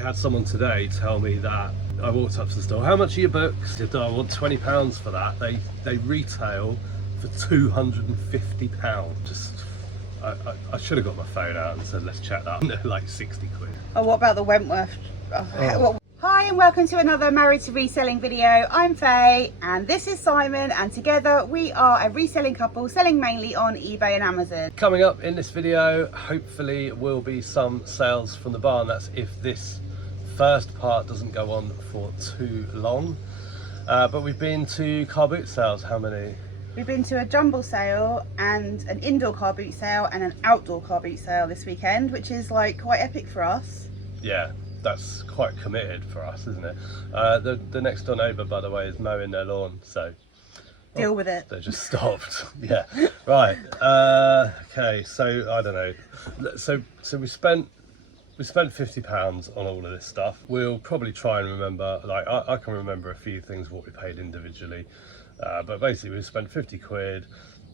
had someone today tell me that I walked up to the store, how much are your books? I said, I want £20 for that. They retail for £250. Just I should have got my phone out and said, let's check that. They're like 60 quid. Oh, what about the Wentworth? Hi and welcome to another Married to Reselling video. I'm Faye and this is Simon, and together we are a reselling couple selling mainly on eBay and Amazon. Coming up in this video, hopefully will be some sales from the barn. That's if this first part doesn't go on for too long. But we've been to car boot sales. How many? We've been to a jumble sale and an indoor car boot sale and an outdoor car boot sale this weekend, which is like quite epic for us. Yeah, that's quite committed for us, isn't it? The next door neighbour, by the way, is mowing their lawn, so deal with it. They just stopped. Yeah, right. Okay, so I don't know. So we spent £50 on all of this stuff. We'll probably try and remember. Like I can remember a few things what we paid individually. But basically we spent 50 quid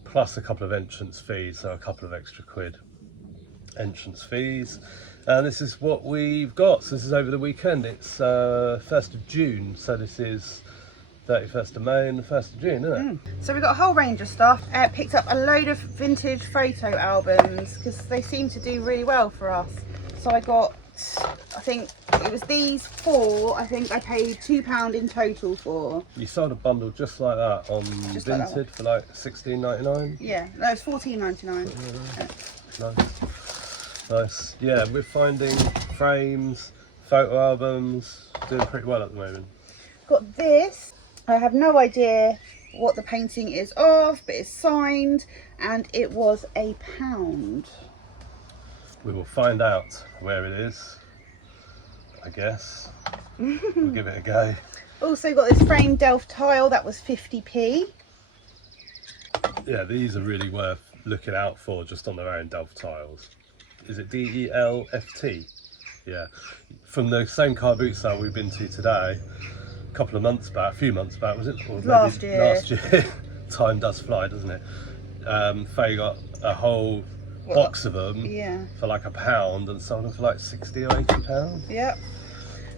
plus a couple of entrance fees, so a couple of extra quid entrance fees. And this is what we've got. So this is over the weekend. It's 1st of June, so this is 31st of May and the 1st of June, isn't it? So we've got a whole range of stuff. Picked up a load of vintage photo albums because they seem to do really well for us. So I got, I think it was these four. I think I paid £2 in total for. You sold a bundle just like that on Vinted for like £16.99. Yeah, no, it's £14.99. Nice. Yeah, we're finding frames, photo albums, doing pretty well at the moment. Got this. I have no idea what the painting is of, but it's signed, and it was £1. We will find out where it is, I guess. We'll give it a go. Also got this framed Delft tile, that was 50p. Yeah, these are really worth looking out for just on their own, Delft tiles. Is it D-E-L-F-T? Yeah. From the same car boot sale we've been to today, a few months back, was it? Or last year. Last year. Time does fly, doesn't it? Faye got a whole box of them for like £1 and sold them for like 60 or 80 pounds. Yep.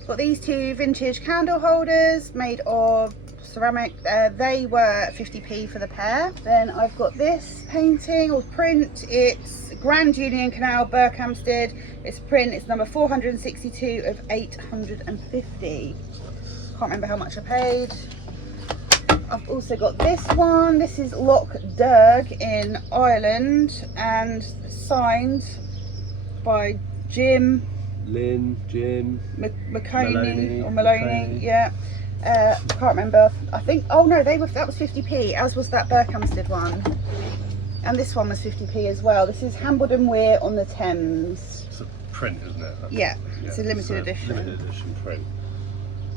Got these two vintage candle holders made of ceramic. They were 50p for the pair. Then I've got this painting or print. It's Grand Union Canal, Berkhamsted. It's print. It's number 462 of 850. Can't remember how much I paid. I've also got this one. This is Loch Derg in Ireland and signed by Jim Maloney. Yeah. Can't remember. I think. Oh no, that was 50p. As was that Berkhamsted one. And this one was 50p as well. This is Hambledon Weir on the Thames. It's a print, isn't it? Yeah. It's a limited edition. Limited edition print.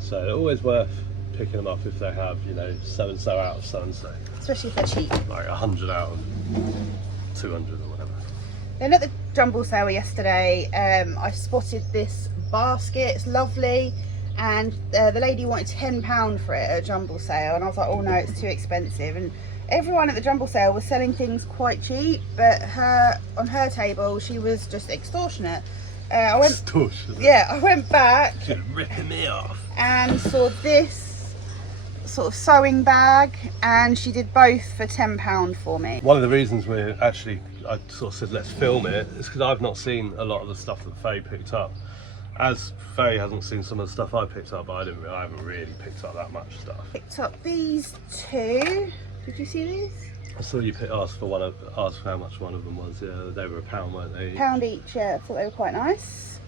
So always worth picking them up if they have, you know, so and so out of so and so. Especially if they're cheap. Like 100 out of 200 or whatever. Then at the jumble sale yesterday, I spotted this basket. It's lovely, and the lady wanted £10 for it at a jumble sale, and I was like, oh no, it's too expensive. And everyone at the jumble sale was selling things quite cheap, but on her table she was just extortionate. I went back. She's ripping me off. And saw this sort of sewing bag, and she did both for £10 for me. One of the reasons I sort of said let's film it is because I've not seen a lot of the stuff that Faye picked up. As Faye hasn't seen some of the stuff I picked up, I haven't really picked up that much stuff. Picked up these two. Did you see these? I saw you asked for how much one of them was. Yeah, they were £1, weren't they? £1 each. Yeah, I thought they were quite nice.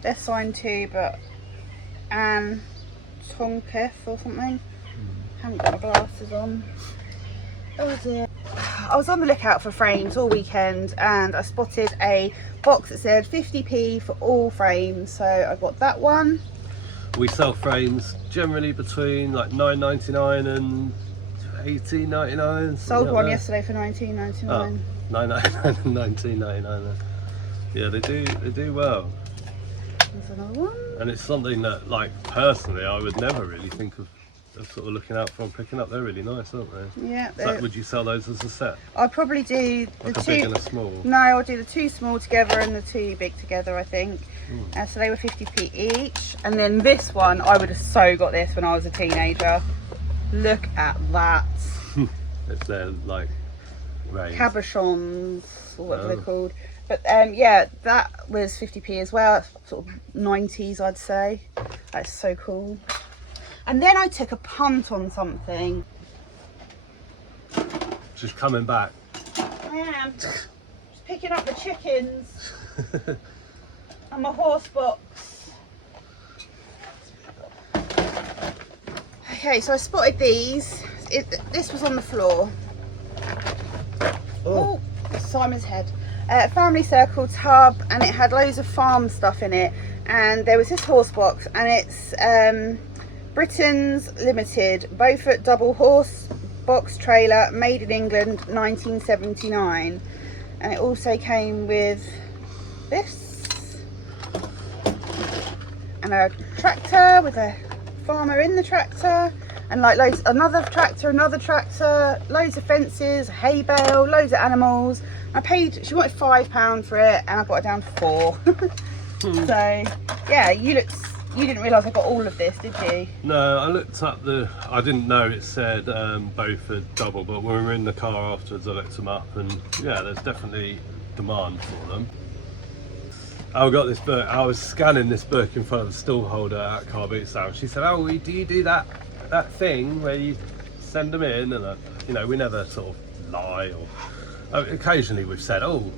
They're signed too, but Anne Tonketh or something. Haven't got my glasses on. Oh dear. I was on the lookout for frames all weekend, and I spotted a box that said 50p for all frames, so I got that one. We sell frames generally between like £9.99 and £18.99. Sold one yesterday for £19.99. Oh, £9.99 and £19.99. Yeah, they do well. There's another one. And it's something that, like, personally, I would never really think of sort of looking out for and picking up. They're really nice, aren't they? Yeah. So would you sell those as a set? I'll probably do the Like a two. big and a small? No, I'll do the 2 small together and the 2 big together, I think. So they were 50p each. And then this one, I would have so got this when I was a teenager. Look at that. It's their like range. Cabochons, or whatever they're called. But yeah, that was 50p as well. It's sort of 90s, I'd say. That's so cool. And then I took a punt on something. Just coming back. I am. Just picking up the chickens. And my horse box. Okay, so I spotted these. This was on the floor. Oh, Simon's head. Family Circle tub, and it had loads of farm stuff in it. And there was this horse box, and it's Britain's Limited Beaufort double horse box trailer, made in England, 1979. And it also came with this, and a tractor with a farmer in the tractor, and like loads, another tractor, loads of fences, hay bale, loads of animals. I paid, she wanted £5 for it, and I got it down to 4. So yeah, you didn't realise I got all of this, did you? No, I looked up I didn't know it said Beaufort double, but when we were in the car afterwards I looked them up, and yeah, there's definitely demand for them. I got this book, I was scanning this book in front of the stall holder at Car Boot Sale. She said, oh, do you do that thing where you send them in? And you know, we never sort of lie, or occasionally we've said, oh,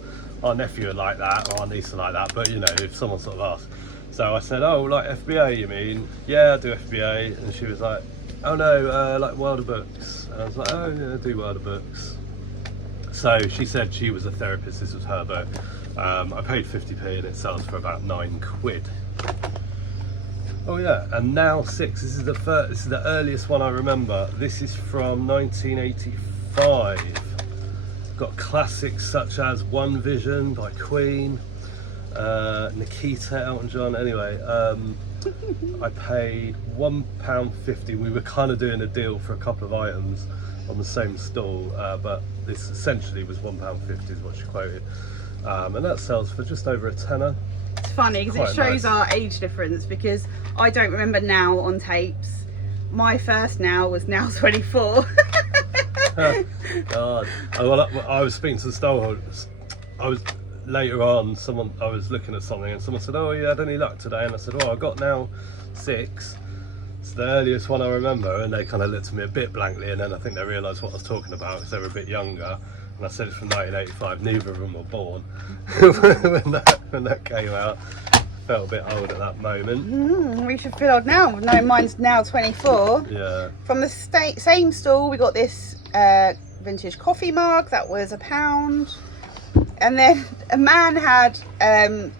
our nephew would like that, or our niece would like that, but you know, if someone sort of asks. So I said, oh, like FBA you mean? Yeah, I do FBA. And she was like, oh no, like Wilder Books. And I was like, oh yeah, I do Wilder Books. So she said she was a therapist, this was her book. I paid 50p and it sells for about £9. Oh yeah, and now 6. This is the earliest one I remember. This is from 1985. Got classics such as One Vision by Queen, Nikita, Elton John. Anyway, I paid £1.50. We were kind of doing a deal for a couple of items on the same stall, but this essentially was £1.50 is what she quoted, and that sells for just over a tenner. It's funny because it shows our age difference, because I don't remember Now on tapes. My first Now was Now 24. God. Well, I was speaking to the stallholders. Later on, I was looking at something and someone said, oh, you had any luck today? And I said, oh, I got Now 6. It's the earliest one I remember. And they kind of looked at me a bit blankly, and then I think they realised what I was talking about because they were a bit younger. And I said it's from 1985. Neither of them were born when that came out. Felt a bit old at that moment. We should feel old now. No, mine's Now 24. Yeah. From the same stall, we got this vintage coffee mug. That was £1. And then a man had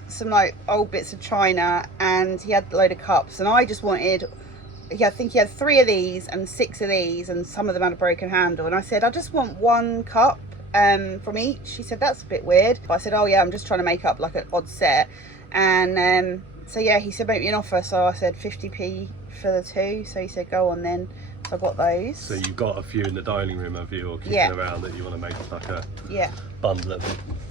some like old bits of china, and he had a load of cups, and I just wanted, I think he had 3 of these and 6 of these, and some of them had a broken handle, and I said, I just want 1 cup from each. He said, that's a bit weird. But I said, oh yeah, I'm just trying to make up like an odd set. And so yeah, he said make me an offer, so I said 50p for the 2. So he said go on then. So I got those. So you've got a few in the dining room of you, or kicking around, that you want to make like a bundle of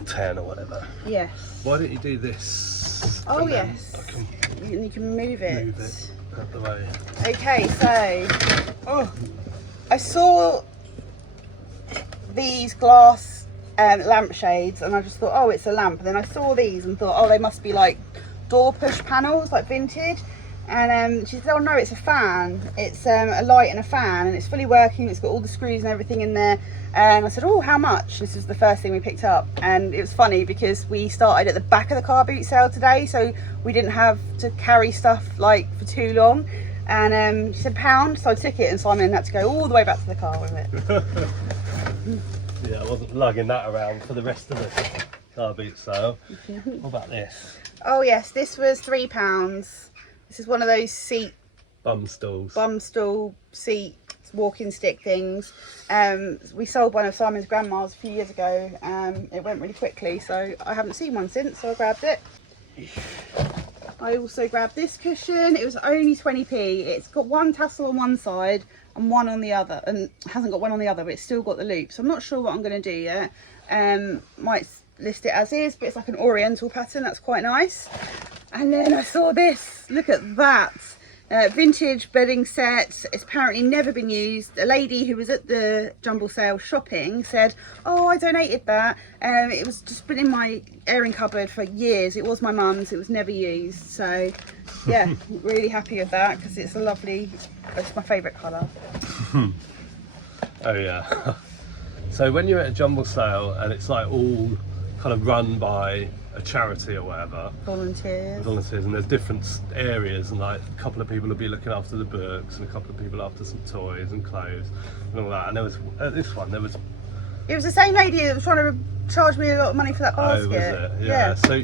10 or whatever. Yes. Why don't you do this? Oh yes. You can move it. Move it out of the way. Okay, so I saw these glass lampshades, and I just thought, oh, it's a lamp. And then I saw these and thought, oh, they must be like door push panels, like vintage. And she said, oh no, it's a fan. It's a light and a fan, and it's fully working. It's got all the screws and everything in there. And I said, oh, how much? This was the first thing we picked up. And it was funny because we started at the back of the car boot sale today, so we didn't have to carry stuff like for too long. And she said £1, so I took it, and Simon had to go all the way back to the car with it. Yeah, I wasn't lugging that around for the rest of the car boot sale. What about this? Oh yes, this was £3. This is one of those seat bum stool seat walking stick things. We sold one of Simon's grandma's a few years ago. It went really quickly, so I haven't seen one since, so I grabbed it. I also grabbed this cushion. It was only 20p. It's got one tassel on one side and one on the other, and hasn't got one on the other, but it's still got the loop. So I'm not sure what I'm going to do yet. Might list it as is, but it's like an oriental pattern. That's quite nice. And then I saw this. Look at that. Vintage bedding set. It's apparently never been used. A lady who was at the jumble sale shopping said, oh, I donated that. It was just been in my airing cupboard for years. It was my mum's. It was never used. So yeah, really happy with that because it's a lovely, it's my favourite colour. Oh yeah. So when you're at a jumble sale and it's like all kind of run by a charity or whatever, Volunteers, and there's different areas, and like a couple of people will be looking after the books and a couple of people after some toys and clothes and all that. And there was this one, it was the same lady that was trying to charge me a lot of money for that basket. Oh, was it? Yeah. So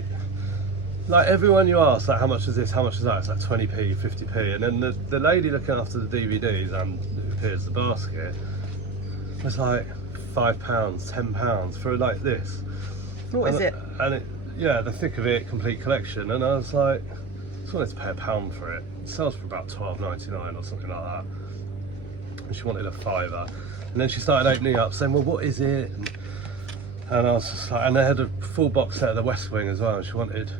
like everyone you ask, like, how much is this, how much is that, it's like 20p, 50p, and then the lady looking after the DVDs and it appears the basket was like £5, £10 for like this. What is it? And it, yeah, the thick of it, complete collection, and I was like, I just wanted to pay £1 for it. It sells for about £12.99 or something like that. And she wanted a fiver, and then she started opening up, saying, "Well, what is it?" And I was just like, and they had a full box set of the West Wing as well, and she wanted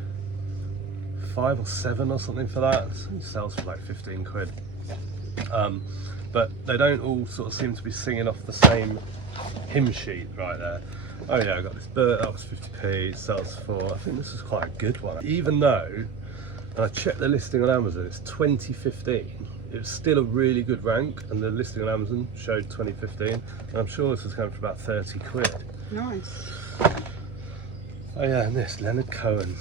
5 or 7 or something for that. It sells for like 15 quid. But they don't all sort of seem to be singing off the same hymn sheet right there. Oh yeah, I got this bird, that was 50p, it sells for, I think this is quite a good one. Even though, and I checked the listing on Amazon, it's 2015, it was still a really good rank, and the listing on Amazon showed 2015, and I'm sure this was going for about 30 quid. Nice. Oh yeah, and this, Leonard Cohen.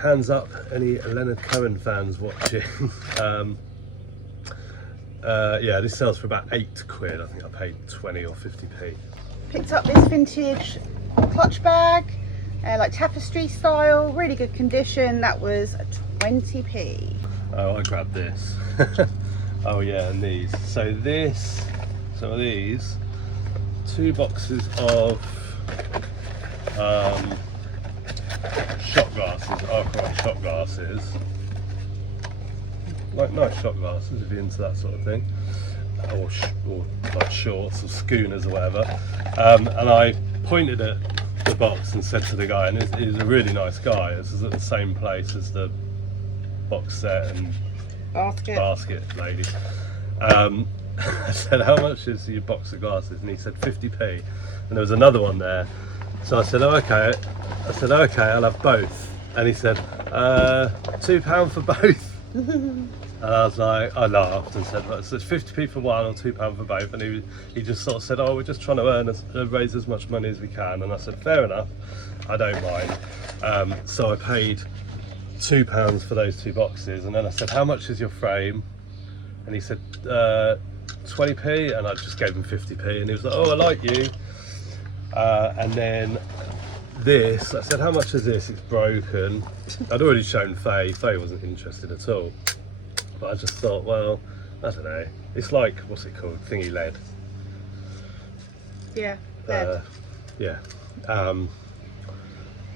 Hands up, any Leonard Cohen fans watching. Yeah, this sells for about 8 quid, I think I paid 20 or 50p. Picked up this vintage clutch bag, like tapestry style, really good condition. That was 20p. Oh, I grabbed this. Oh yeah, and these. So this, some of these, 2 boxes of shot glasses, Arkwright shot glasses. Like nice shot glasses if you're into that sort of thing. Or like shorts or schooners or whatever, and I pointed at the box and said to the guy, and he's a really nice guy, this is at the same place as the box set and basket lady. I said, how much is your box of glasses? And he said 50p, and there was another one there, so I said, oh, okay. I said, okay, I'll have both. And he said, £2 for both. And I was like, I laughed and said, well, so it's 50p for one or £2 for both. And he just sort of said, oh, we're just trying to raise as much money as we can. And I said, fair enough, I don't mind. So I paid £2 for those 2 boxes. And then I said, how much is your frame? And he said, 20p. And I just gave him 50p. And he was like, oh, I like you. And then this, I said, how much is this? It's broken. I'd already shown Faye. Faye wasn't interested at all. But I just thought, well, I don't know. It's like, what's it called? Thingy lead. Yeah, lead. Yeah.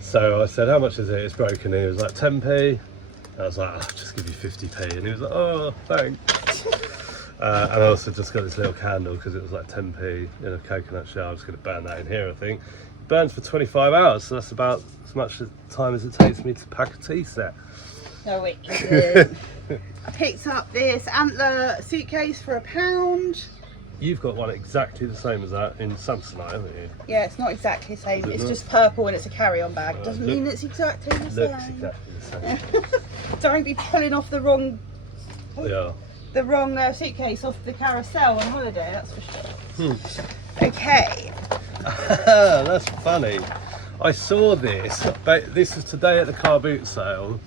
So I said, how much is it? It's broken. And he was like, 10p. I was like, I'll just give you 50p. And he was like, oh, thanks. And I also just got this little candle because it was like 10p in a coconut shell. I'm just going to burn that in here, I think. It burns for 25 hours, so that's about as much time as it takes me to pack a tea set. No, it isn't. I picked up this antler suitcase for £1. You've got one exactly the same as that in Samsonite, haven't you? Yeah, it's not exactly the same. It's not? just purple and it's a carry-on bag. Doesn't mean it's exactly the same. Looks exactly the same. Don't be pulling off the wrong Yeah. suitcase off the carousel on holiday, that's for sure. Okay. That's funny. I saw this. This was today at the car boot sale.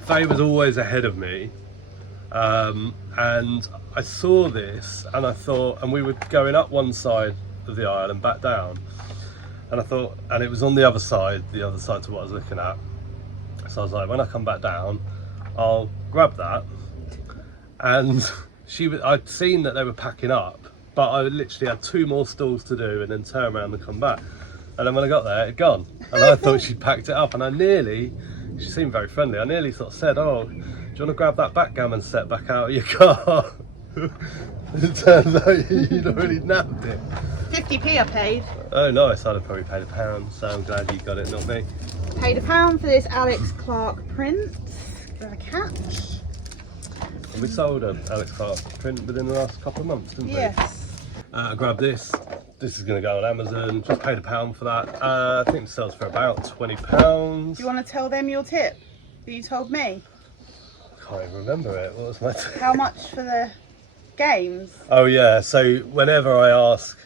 Faye was always ahead of me, and I saw this and I thought, and we were going up one side of the aisle and back down, and I thought, and it was on the other side to what I was looking at, so I was like, when I come back down I'll grab that. And I'd seen that they were packing up, but I literally had 2 more stalls to do and then turn around and come back, and then when I got there it'd gone, and I thought she'd packed it up, and I nearly She seemed very friendly. I nearly sort of said, "Oh, do you want to grab that backgammon set back out of your car?" It turns out you'd already nabbed it. 50p I paid. Oh, nice. I'd have probably paid £1, so I'm glad you got it, not me. Paid £1 for this Alex Clark print with a cat. And we sold an Alex Clark print within the last couple of months, didn't we? Yes. I grabbed this. This is going to go on Amazon. Just paid £1 for that. I think it sells for about £20. Do you want to tell them your tip that you told me? Can't even remember it. What was my tip? How much for the games? Oh yeah. So whenever I ask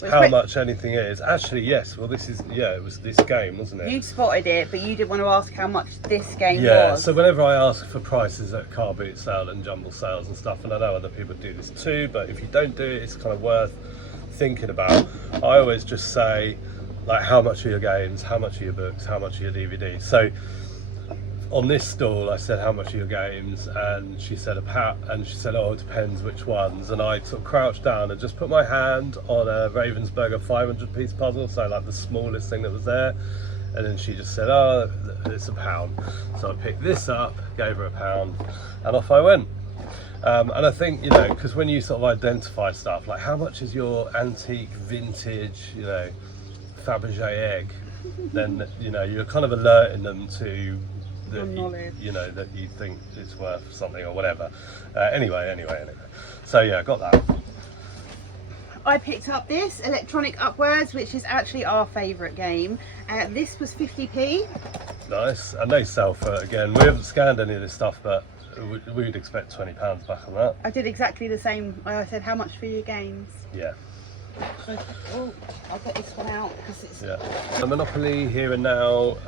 how quick. much anything is, actually yes. Well, this is it was this game, wasn't it? You spotted it, but you didn't want to ask how much this game Yeah, was. so whenever I ask for prices at car boot sale and jumble sales and stuff, and I know other people do this too, but if you don't do it, it's kind of worth thinking about. I always just say, like, how much are your games, how much are your books, how much are your DVDs? So on this stall, I said, how much are your games? And she said £1, and she said, oh, it depends which ones. And I sort of crouched down and just put my hand on a Ravensburger 500-piece puzzle, so like the smallest thing that was there. And then she just said, oh, it's £1. So I picked this up, gave her £1, and off I went. And I think, you know, because when you sort of identify stuff, like how much is your antique, vintage, you know, Fabergé egg, then, you know, you're kind of alerting them to that you know that you think it's worth something or whatever. Anyway. So yeah, I got that. I picked up this Electronic Upwards, which is actually our favourite game. This was 50p. Nice, and they sell for, again, we haven't scanned any of this stuff, but we'd expect £20 back on that. I did exactly the same. I said, how much for your games? Yeah. Oh, I'll get this one out because it's... Yeah. So Monopoly Here and Now,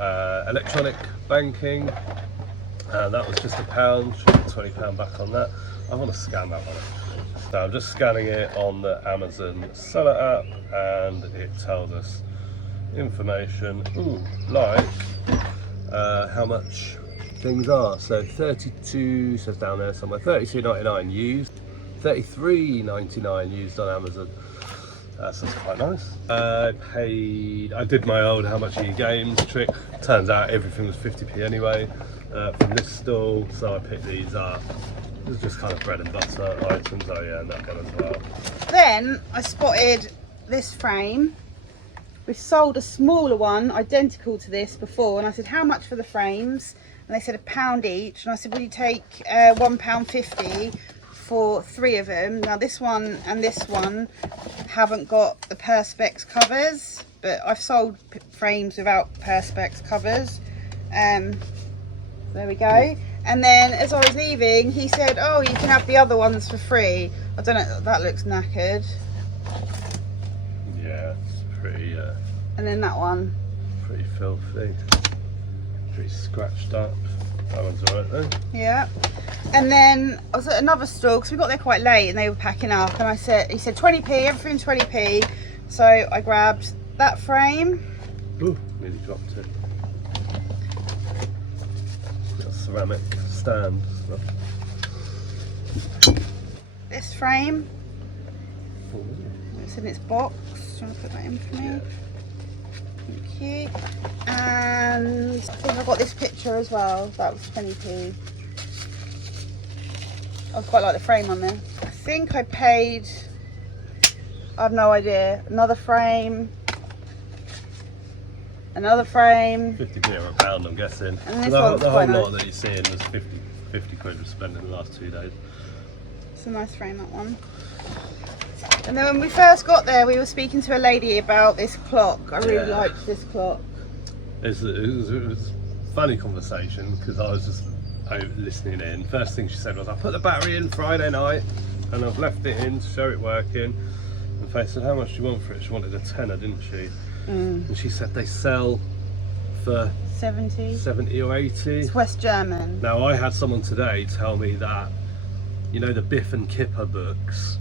electronic banking, and that was just £1. Should get £20 back on that. I want to scan that one. So I'm just scanning it on the Amazon seller app, and it tells us information, like how much things are. So 32 says down there somewhere, 32.99 used, 33.99 used on Amazon. That's quite nice. I did my old how much are your games trick. Turns out everything was 50p anyway from this stall, so I picked these up. It's just kind of bread and butter items. Oh yeah, and that one as well. Then I spotted this frame. We sold a smaller one identical to this before, and I said, how much for the frames? And they said £1 each, and I said, will you take £1.50 for 3 of them? Now this one and this one haven't got the Perspex covers, but I've sold frames without Perspex covers. There we go. And then as I was leaving, he said, oh, you can have the other ones for free. I don't know, that looks knackered. Yeah, it's pretty And then that one. pretty filthy, pretty scratched up. That one's alright though. Yeah. And then I was at another store because we got there quite late and they were packing up, and he said 20p, everything 20p. So I grabbed that frame. Ooh, nearly dropped it. Got a ceramic stand. This frame. Ooh. It's in its box. Do you want to put that in for me? Yeah. Thank you. And I think I got this picture as well. That was 20p. I quite like the frame on there. I think I paid, I have no idea, another frame, 50p or £1, I'm guessing. And this The one's whole quite lot nice. that you're seeing was 50 quid we spent in the last 2 days. It's a nice frame, that one. And then when we first got there, we were speaking to a lady about this clock. I really liked this clock. It was a funny conversation because I was just listening in. First thing she said was, I put the battery in Friday night and I've left it in to show it working. And Faye said, how much do you want for it? She wanted a tenner, didn't she? And she said they sell for 70 or 80. It's West German. Now I had someone today tell me that, you know, the Biff and Kipper books,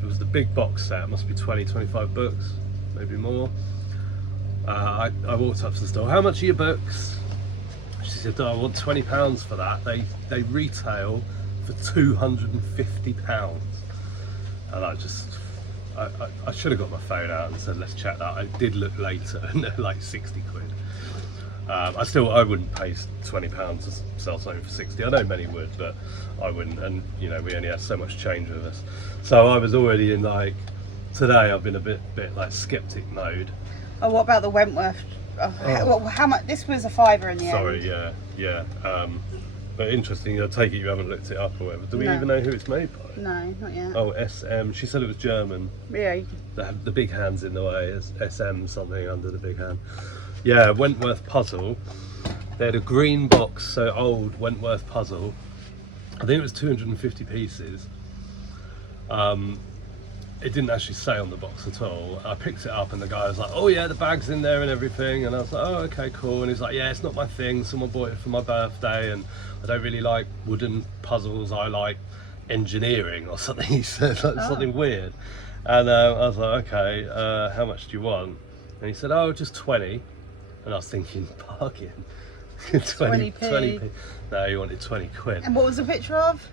it was the big box set, it must be 20-25 books, maybe more. I walked up to the store, how much are your books? She said, oh, I want £20 for that. They retail for £250. And I should have got my phone out and said, let's check that. I did look later and they're like 60 quid. I wouldn't pay £20 to sell something for 60. I know many would, but I wouldn't. And you know, we only had so much change with us, so I was already in like, today I've been a bit like skeptic mode. Oh, what about the Wentworth? How much? This was a £5 in the end. Sorry, yeah. But interesting. I take it you haven't looked it up or whatever. Do we even know who it's made by? No, not yet. Oh, SM. She said it was German. Yeah. The big hand's in the way. It's SM something under the big hand. Yeah, Wentworth puzzle. They had a green box, so old Wentworth puzzle. I think it was 250 pieces. It didn't actually say on the box at all. I picked it up and the guy was like, oh yeah, the bag's in there and everything. And I was like, oh, okay, cool. And he's like, yeah, it's not my thing. Someone bought it for my birthday and I don't really like wooden puzzles. I like engineering or something. He said, like, something weird. And I was like, okay, how much do you want? And he said, oh, just 20. And I was thinking, bargain. 20p. No, he wanted 20 quid. And what was the picture of?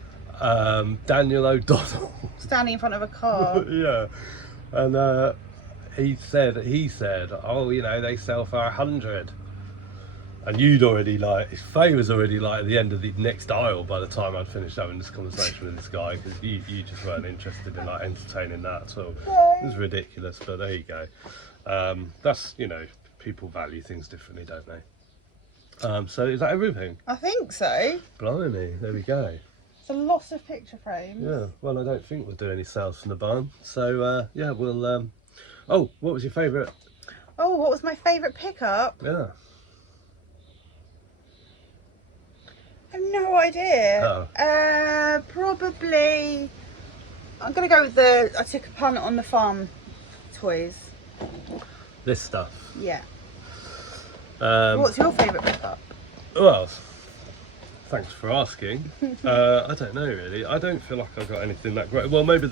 Daniel O'Donnell standing in front of a car. Yeah, and he said, oh, you know, they sell for 100. And you'd already, like, his face was already like at the end of the next aisle by the time I'd finished having this conversation with this guy, because you just weren't interested in like entertaining that at all. It was ridiculous, but there you go. That's, you know, people value things differently, don't they? So is that everything? I think so. Blimey, there we go. It's a lot of picture frames. Yeah, well, I don't think we'll do any sales from the barn. So, yeah, we'll... Oh, what was your favourite? Oh, what was my favourite pickup? Yeah. I have no idea. Oh. Probably... I'm going to go with I took a punt on the farm toys. This stuff? Yeah. What's your favourite pickup? Well... Thanks for asking. I don't know really. I don't feel like I've got anything that great. Well, maybe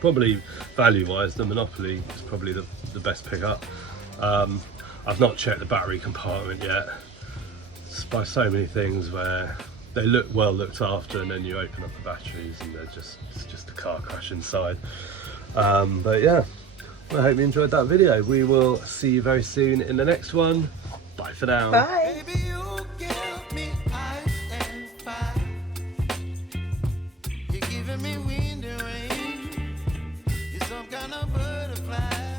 probably value-wise, the Monopoly is probably the best pickup. I've not checked the battery compartment yet. It's by so many things where they look well looked after, and then you open up the batteries and it's just a car crash inside. But yeah, I hope you enjoyed that video. We will see you very soon in the next one. Bye for now. Bye. Me wind and rain, you're some kind of butterfly.